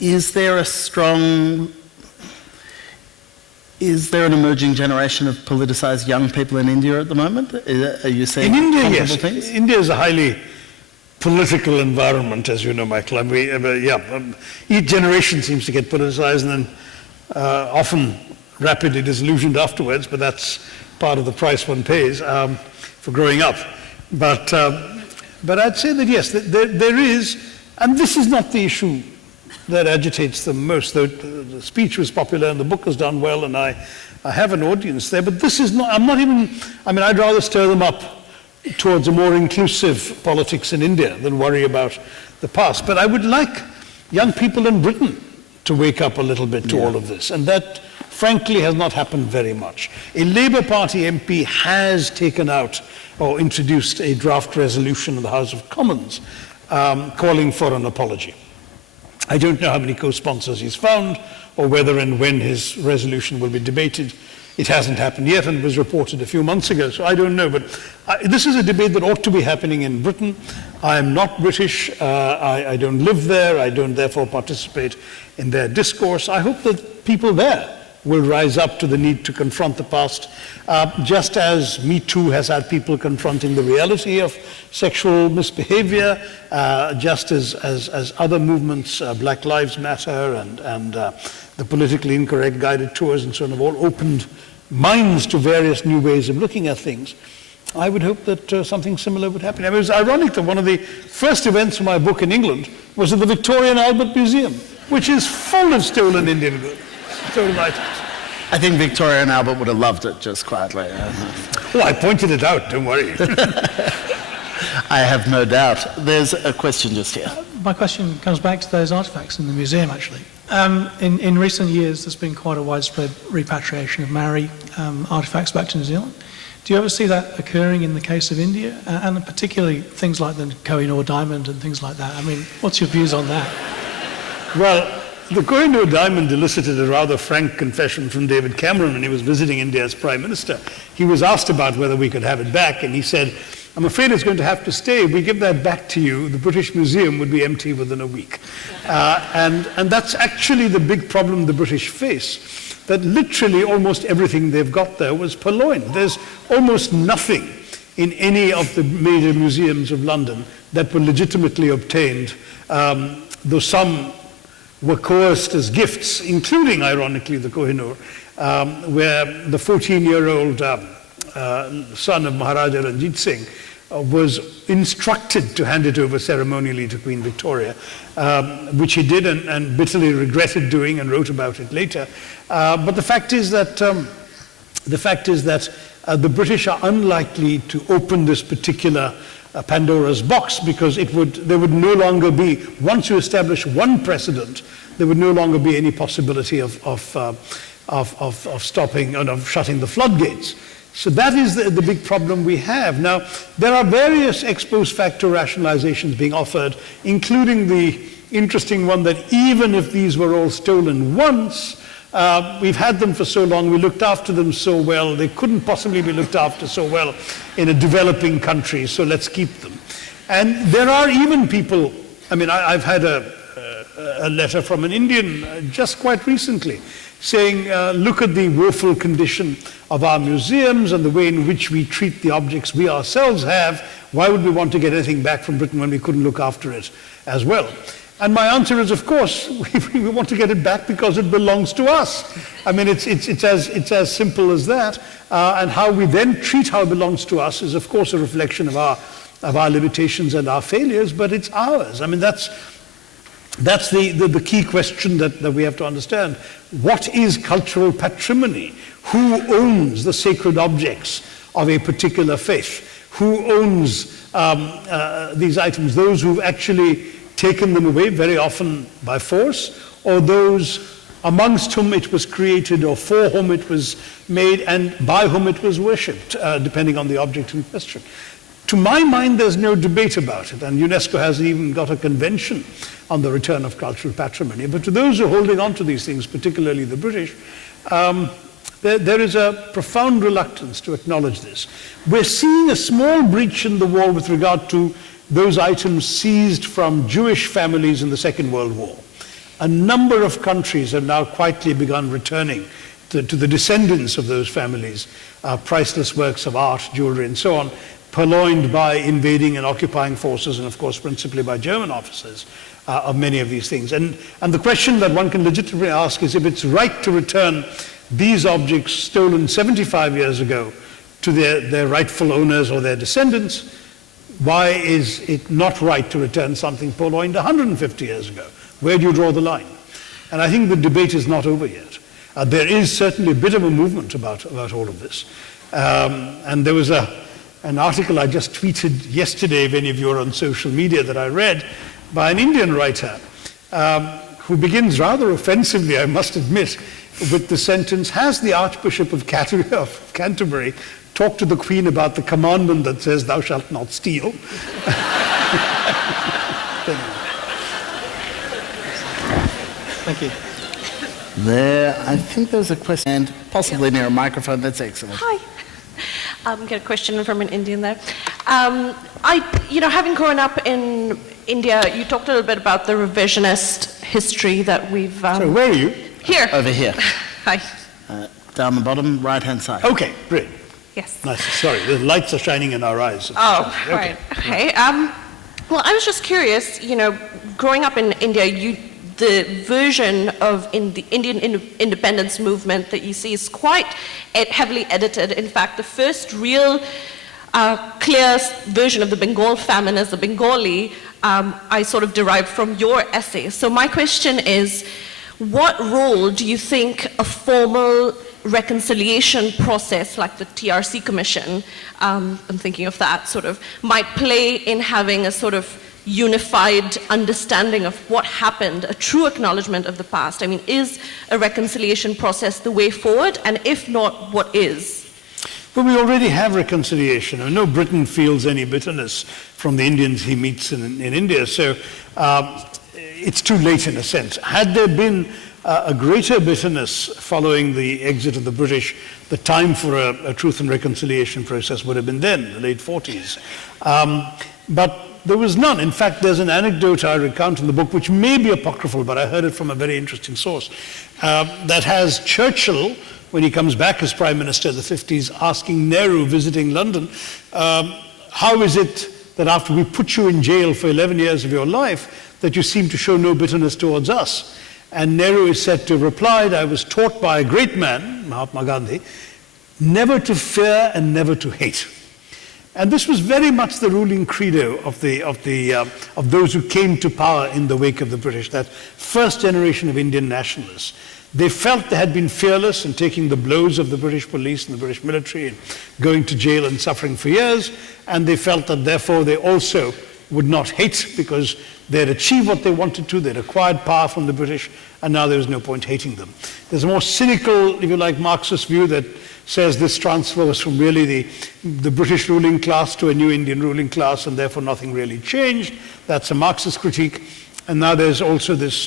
is there an emerging generation of politicized young people in India at the moment? Are you seeing in India, comparable yes. things? India is a highly political environment, as you know, Michael. Each generation seems to get politicized and then often rapidly disillusioned afterwards, but that's part of the price one pays for growing up. But I'd say that yes, there is, and this is not the issue that agitates them most, though the speech was popular and the book has done well and I have an audience there, but this is not, I'd rather stir them up towards a more inclusive politics in India than worry about the past. But I would like young people in Britain to wake up a little bit to all of this, and that frankly has not happened very much. A Labour Party MP has taken out or introduced a draft resolution in the House of Commons calling for an apology. I don't know how many co-sponsors he's found or whether and when his resolution will be debated. It hasn't happened yet and was reported a few months ago, so I don't know. But this is a debate that ought to be happening in Britain. I am not British. I don't live there. I don't therefore participate in their discourse. I hope that people there will rise up to the need to confront the past, just as Me Too has had people confronting the reality of sexual misbehavior, just as other movements, Black Lives Matter and the politically incorrect guided tours and so on, have all opened minds to various new ways of looking at things. I would hope that something similar would happen. I mean, it was ironic that one of the first events for my book in England was at the Victoria and Albert Museum, which is full of stolen Indian goods. Stolen items. I think Victoria and Albert would have loved it, just quietly. Oh, I pointed it out, don't worry. I have no doubt. There's a question just here. My question comes back to those artifacts in the museum, actually. In recent years, there's been quite a widespread repatriation of Maori artifacts back to New Zealand. Do you ever see that occurring in the case of India? And particularly things like the Kohinoor diamond and things like that. I mean, what's your views on that? Well, the Kohinoor diamond elicited a rather frank confession from David Cameron when he was visiting India as Prime Minister. He was asked about whether we could have it back, and he said, I'm afraid it's going to have to stay. If we give that back to you, the British Museum would be empty within a week. And that's actually the big problem the British face, that literally almost everything they've got there was purloined. There's almost nothing in any of the major museums of London that were legitimately obtained, though some were coerced as gifts, including, ironically, the Kohinoor, where the 14-year-old son of Maharaja Ranjit Singh was instructed to hand it over ceremonially to Queen Victoria, which he did and bitterly regretted doing and wrote about it later. But the fact is that the British are unlikely to open this particular Pandora's box, because there would no longer be, once you establish one precedent, there would no longer be any possibility of stopping and of shutting the floodgates. So that is the big problem we have. Now, there are various ex post facto rationalizations being offered, including the interesting one that even if these were all stolen once, we've had them for so long, we looked after them so well, they couldn't possibly be looked after so well in a developing country, so let's keep them. And there are even people I mean, I've had a letter from an Indian just quite recently saying, look at the woeful condition of our museums and the way in which we treat the objects we ourselves have. Why would we want to get anything back from Britain when we couldn't look after it as well? And my answer is, of course, we want to get it back because it belongs to us. I mean, it's as simple as that. And how we then treat how it belongs to us is, of course, a reflection of our limitations and our failures, but it's ours. I mean, that's the key question that we have to understand. What is cultural patrimony? Who owns the sacred objects of a particular faith? Who owns these items? Those who've actually taken them away, very often by force, or those amongst whom it was created, or for whom it was made, and by whom it was worshipped, depending on the object in question. To my mind, there's no debate about it, and UNESCO hasn't even got a convention on the return of cultural patrimony. But to those who are holding on to these things, particularly the British, there is a profound reluctance to acknowledge this. We're seeing a small breach in the wall with regard to those items seized from Jewish families in the Second World War. A number of countries have now quietly begun returning to the descendants of those families priceless works of art, jewelry, and so on, purloined by invading and occupying forces, and of course principally by German officers, of many of these things. And the question that one can legitimately ask is if it's right to return these objects stolen 75 years ago to their rightful owners or their descendants, why is it not right to return something purloined 150 years ago? Where do you draw the line? And I think the debate is not over yet. There is certainly a bit of a movement about all of this. And there was an article I just tweeted yesterday, if any of you are on social media, that I read, by an Indian writer who begins rather offensively, I must admit, with the sentence, has the Archbishop of Canterbury talked to the Queen about the commandment that says, thou shalt not steal? Thank you. There, I think there's a question, and possibly near a microphone. That's excellent. Hi. Get a question from an Indian there. Having grown up in India, you talked a little bit about the revisionist history that we've... So where are you? Here. Over here. Hi. Down the bottom right-hand side. Okay, great. Yes. Nice. Sorry, the lights are shining in our eyes. Oh, Okay. right. Okay. Well, I was just curious, growing up in India, the version of the Indian independence movement that you see is quite heavily edited. In fact, the first real clear version of the Bengal famine as the Bengali, I sort of derived from your essay. So my question is, what role do you think a formal reconciliation process like the TRC Commission, I'm thinking of that sort of, might play in having a sort of unified understanding of what happened, a true acknowledgement of the past? I mean, is a reconciliation process the way forward? And if not, what is? Well, we already have reconciliation. I know Britain feels any bitterness from the Indians he meets in India, so it's too late in a sense. Had there been a greater bitterness following the exit of the British, the time for a truth and reconciliation process would have been then, the late 40s. But there was none. In fact, there's an anecdote I recount in the book, which may be apocryphal, but I heard it from a very interesting source, that has Churchill, when he comes back as Prime Minister in the 50s, asking Nehru, visiting London, how is it that after we put you in jail for 11 years of your life, that you seem to show no bitterness towards us? And Nehru is said to have replied, I was taught by a great man, Mahatma Gandhi, never to fear and never to hate. And this was very much the ruling credo of those who came to power in the wake of the British, that first generation of Indian nationalists. They felt they had been fearless in taking the blows of the British police and the British military and going to jail and suffering for years, and they felt that therefore they also would not hate because they had achieved what they wanted to, they'd acquired power from the British, and now there was no point hating them. There's a more cynical, if you like, Marxist view that says this transfer was from really the British ruling class to a new Indian ruling class, and therefore nothing really changed. That's a Marxist critique. And now there's also this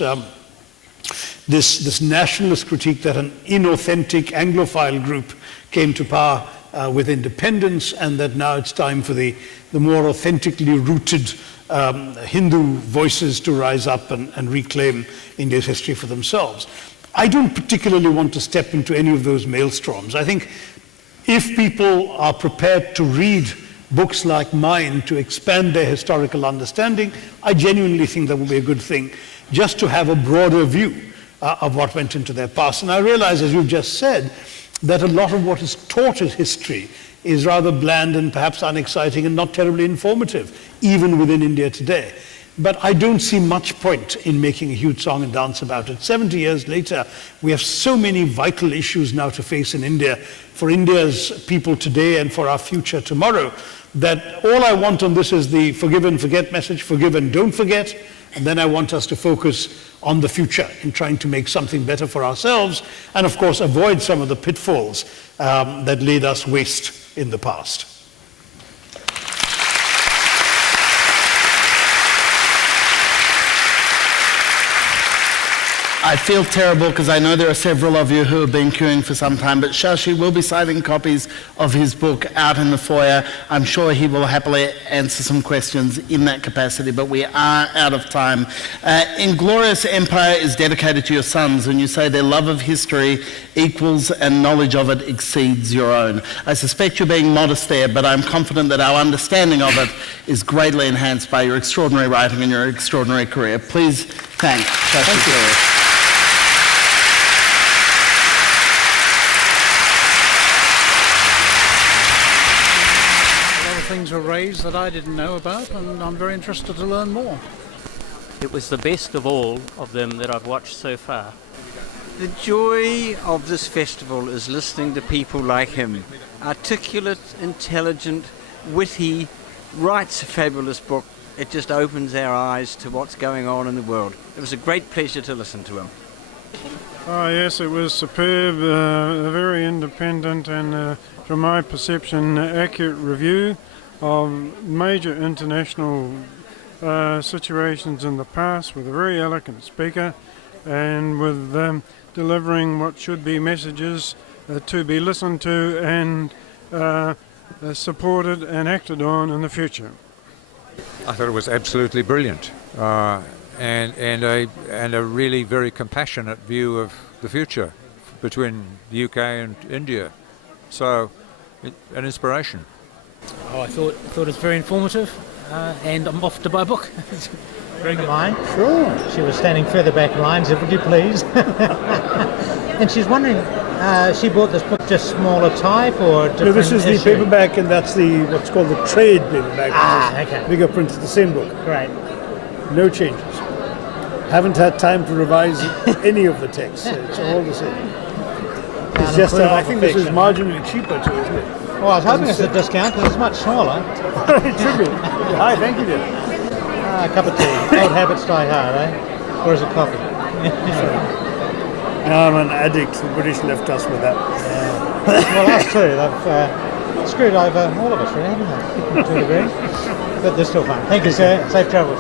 nationalist critique that an inauthentic Anglophile group came to power with independence, and that now it's time for the more authentically rooted Hindu voices to rise up and reclaim India's history for themselves. I don't particularly want to step into any of those maelstroms. I think if people are prepared to read books like mine to expand their historical understanding, I genuinely think that would be a good thing, just to have a broader view of what went into their past. And I realize, as you've just said, that a lot of what is taught as history is rather bland and perhaps unexciting and not terribly informative, even within India today. But I don't see much point in making a huge song and dance about it. 70 years later, we have so many vital issues now to face in India, for India's people today and for our future tomorrow, that all I want on this is the forgive and forget message, forgive and don't forget, and then I want us to focus on the future in trying to make something better for ourselves, and of course avoid some of the pitfalls that laid us waste in the past. I feel terrible because I know there are several of you who have been queuing for some time, but Shashi will be signing copies of his book out in the foyer. I'm sure he will happily answer some questions in that capacity, but we are out of time. Inglorious Empire is dedicated to your sons, and you say their love of history equals and knowledge of it exceeds your own. I suspect you're being modest there, but I'm confident that our understanding of it is greatly enhanced by your extraordinary writing and your extraordinary career. Please thank Shashi Tharoor. Things were raised that I didn't know about, and I'm very interested to learn more. It was the best of all of them that I've watched so far. The joy of this festival is listening to people like him. Articulate, intelligent, witty, writes a fabulous book. It just opens our eyes to what's going on in the world. It was a great pleasure to listen to him. Oh yes, it was superb, very independent and, from my perception, accurate review of major international situations in the past, with a very eloquent speaker and with delivering what should be messages to be listened to and supported and acted on in the future. I thought it was absolutely brilliant, and a really very compassionate view of the future between the UK and India. So, an inspiration. Oh, I thought it was very informative, and I'm off to buy a book. Very good. Mine? Sure. She was standing further back in line, so would you please? And she's wondering, she bought this book just smaller type or different? No, this is issue? the paperback, and that's the what's called the trade paperback. Okay. Bigger print, it's the same book. Great. No changes. Haven't had time to revise any of the text. It's all the same. It's just, I think this is marginally cheaper too, isn't it? Well, I was hoping it's a discount because it's much smaller. It should be. Hi, thank you, dear. A cup of tea. Old habits die hard, eh? Or is it coffee? I'm an addict. The British left us with that. Well, us too. They've screwed over all of us, really, haven't they? To a degree. But they're still fun. Thank you, sir. Safe travels.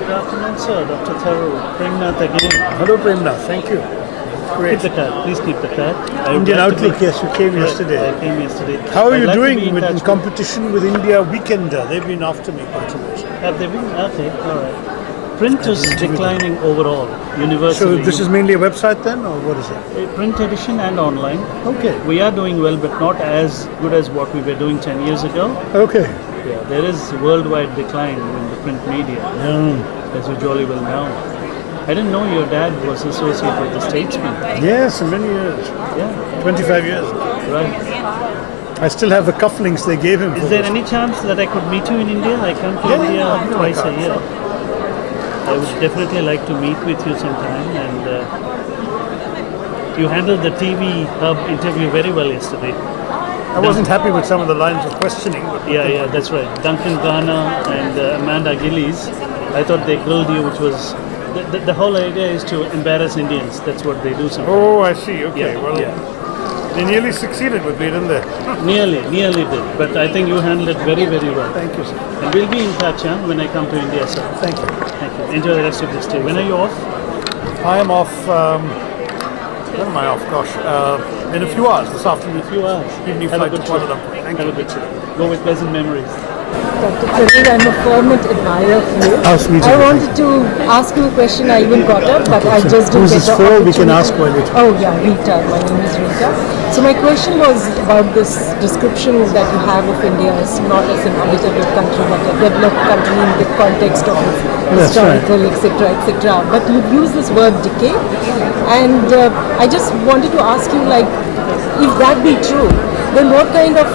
Good afternoon, sir. Dr. Tharoor. Premnath again. Hello, Premnath. Thank you. Great. Keep the card. Please keep the card. Indian Outlook, yes, you came yesterday. I came yesterday. How are you doing in competition with India Weekender? They've been after me quite a bit. Have they been? Okay, all right. Print is declining overall, universally. So this is mainly a website then, or what is it? Print edition and online. Okay. We are doing well, but not as good as what we were doing 10 years ago. Okay. Yeah, there is worldwide decline in the print media, as you jolly well know. I didn't know your dad was associated with the Statesman. Yes, many years. Yeah. 25 years. Right. I still have the cufflinks they gave him. Is there any chance that I could meet you in India? I come to India twice a year. I would definitely like to meet with you sometime. And you handled the TV Hub interview very well yesterday. I wasn't happy with some of the lines of questioning. But yeah, that's right. Duncan Garner and Amanda Gillies, I thought they grilled you, which was... The whole idea is to embarrass Indians. That's what they do sometimes. Oh, I see. Okay. Yeah, well, they nearly succeeded with me, didn't they? Nearly did. But I think you handled it very, very well. Thank you, sir. And we'll be in touch when I come to India, sir. Thank you. Thank you. Enjoy the rest of the stay. When are you off? I am off. When am I off? Gosh, in a few hours this afternoon. A few hours. Evening Have a flight good to Kuala Lumpur. Thank you. Have a good trip. Go with pleasant memories. Dr. Tharoor, I'm a fervent admirer of you. I wanted to ask you a question. I even got up, but I just didn't get the opportunity. We can ask while you're talking. Oh yeah, Rita. My name is Rita. So my question was about this description that you have of India as not as an underdeveloped country, but a developed country in the context of its historical, etc., etc. But you've used this word decay, and I just wanted to ask you, like, if that be true, then what kind of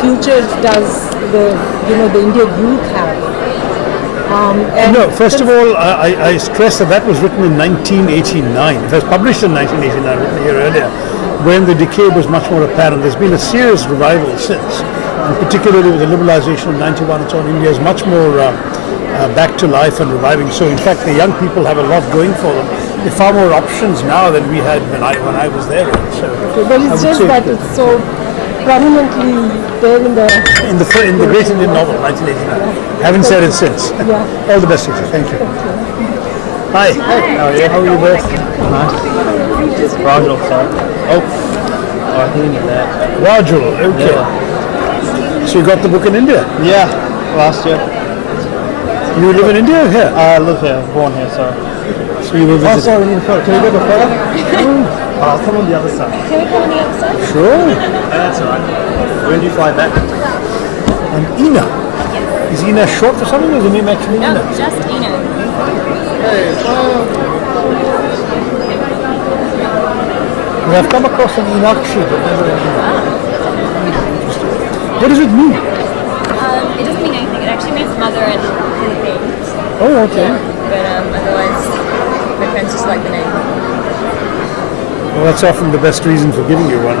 future does the Indian youth have? No, first of all, I stress that was written in 1989. It was published in 1989, written a year earlier, when the decay was much more apparent. There's been a serious revival since, and particularly with the liberalization of 91 and so on, India is much more back to life and reviving. So in fact, the young people have a lot going for them. There are far more options now than we had when I was there. So but it's just that it's so prominently there in the Great Indian Novel, 1989. Haven't said it since. Yeah. All the best, Rita. Thank you. Hi. How are you? How are you both? Nice. Rajul, sorry. Oh, I think that. Rajul, okay. Yeah. So you got the book in India? Yeah, last year. You live in India or here? I live here, born here, so. So you will visit. Oh, sorry, we need a photo. Can we get a photo? I'll come on the other side. Can we come on the other side? Sure. That's all right. When do you fly back? And Ina. Yes. Is Ina short for something or is the name actually Ina? No, just Ina. We have come across an Inakshi, but never an Ina. What does it mean? It doesn't mean anything. It actually means mother in Philippines. Oh, okay. But otherwise, my friends just like the name. Well, that's often the best reason for giving you one.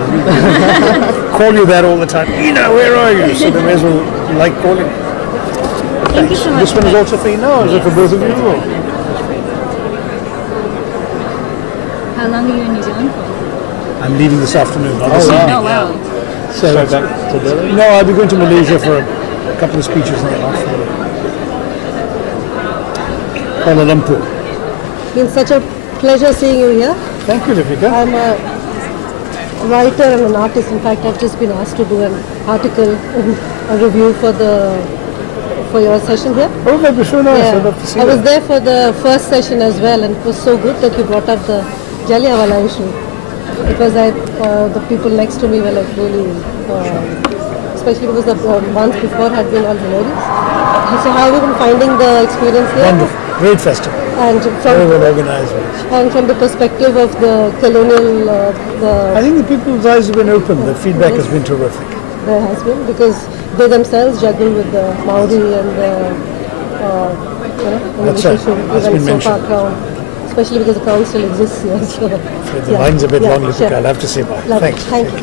Call you that all the time. Ina, where are you? So they may as well like calling. Thank you so much. This one is also for Ina, or is it for both of you? Or? How long are you in New Zealand for? I'm leaving this afternoon. Not this evening. Oh, wow. So back to Delhi? No, I'll be going to Malaysia for a couple of speeches and then off for Kuala Lumpur. It's been such a pleasure seeing you here. Thank you, Rafika. I'm a writer and an artist. In fact, I've just been asked to do an article, a review for your session here. Oh, that'd be so nice. Yeah. I'd love to see I was that. there for the first session as well, and it was so good that you brought up the Jallianwala issue, because the people next to me were like really, especially because the ones before had been all hilarious. So how have you been finding the experience there? Wonderful. Great festival. And Very well organized. and from the perspective of the colonial, I think the people's eyes have been open. The feedback has been terrific. there has been, because they themselves juggle with the Maori and the That's right. issue That's even been so far mentioned. crown, especially because the crown still exists here. So, The line's a bit long, Rafika. I'll have to say bye. Lovely. Thanks. Thank you.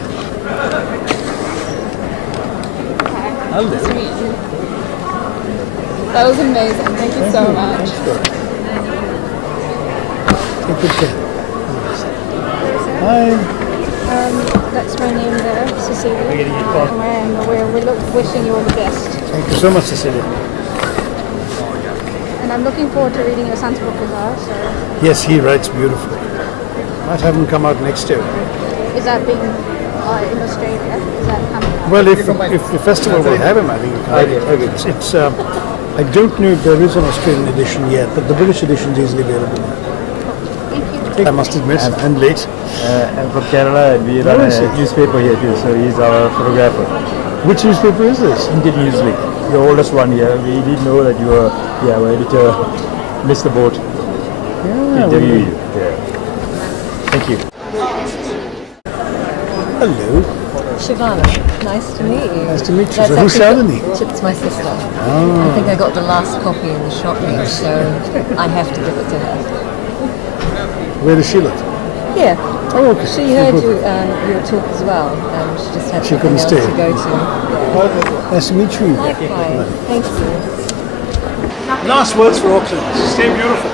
That was amazing. Thank you so much. Take good care. Hi. That's my name there, Cecilia. And we're wishing you all the best. Thank you so much, Cecilia. And I'm looking forward to reading your son's book as well. So, Yes, he writes beautifully. Might have him come out next year. is that being in Australia? Is that coming out? Well, if the festival will have him, I think it's I don't know if there is an Australian edition yet, but the British edition is easily available. I must admit, I'm late. I'm from Kerala and we run a newspaper here too, so he's our photographer. Which newspaper is this? Indian Newsweek, the oldest one here. We didn't know that you were, our editor missed the boat. Yeah, Interview you. Yeah. Thank you. Hello. Shivana, nice to meet you. Nice to meet you. That's So who's actually Shalini? It's my sister. Oh. I think I got the last copy in the shop here, so I have to give it to her. Where does she live? Yeah. Oh, okay. She heard your talk as well, and she just had She something couldn't else stay. to go to. Nice to meet you. Likewise. Thank you. Last words for auction. Stay beautiful.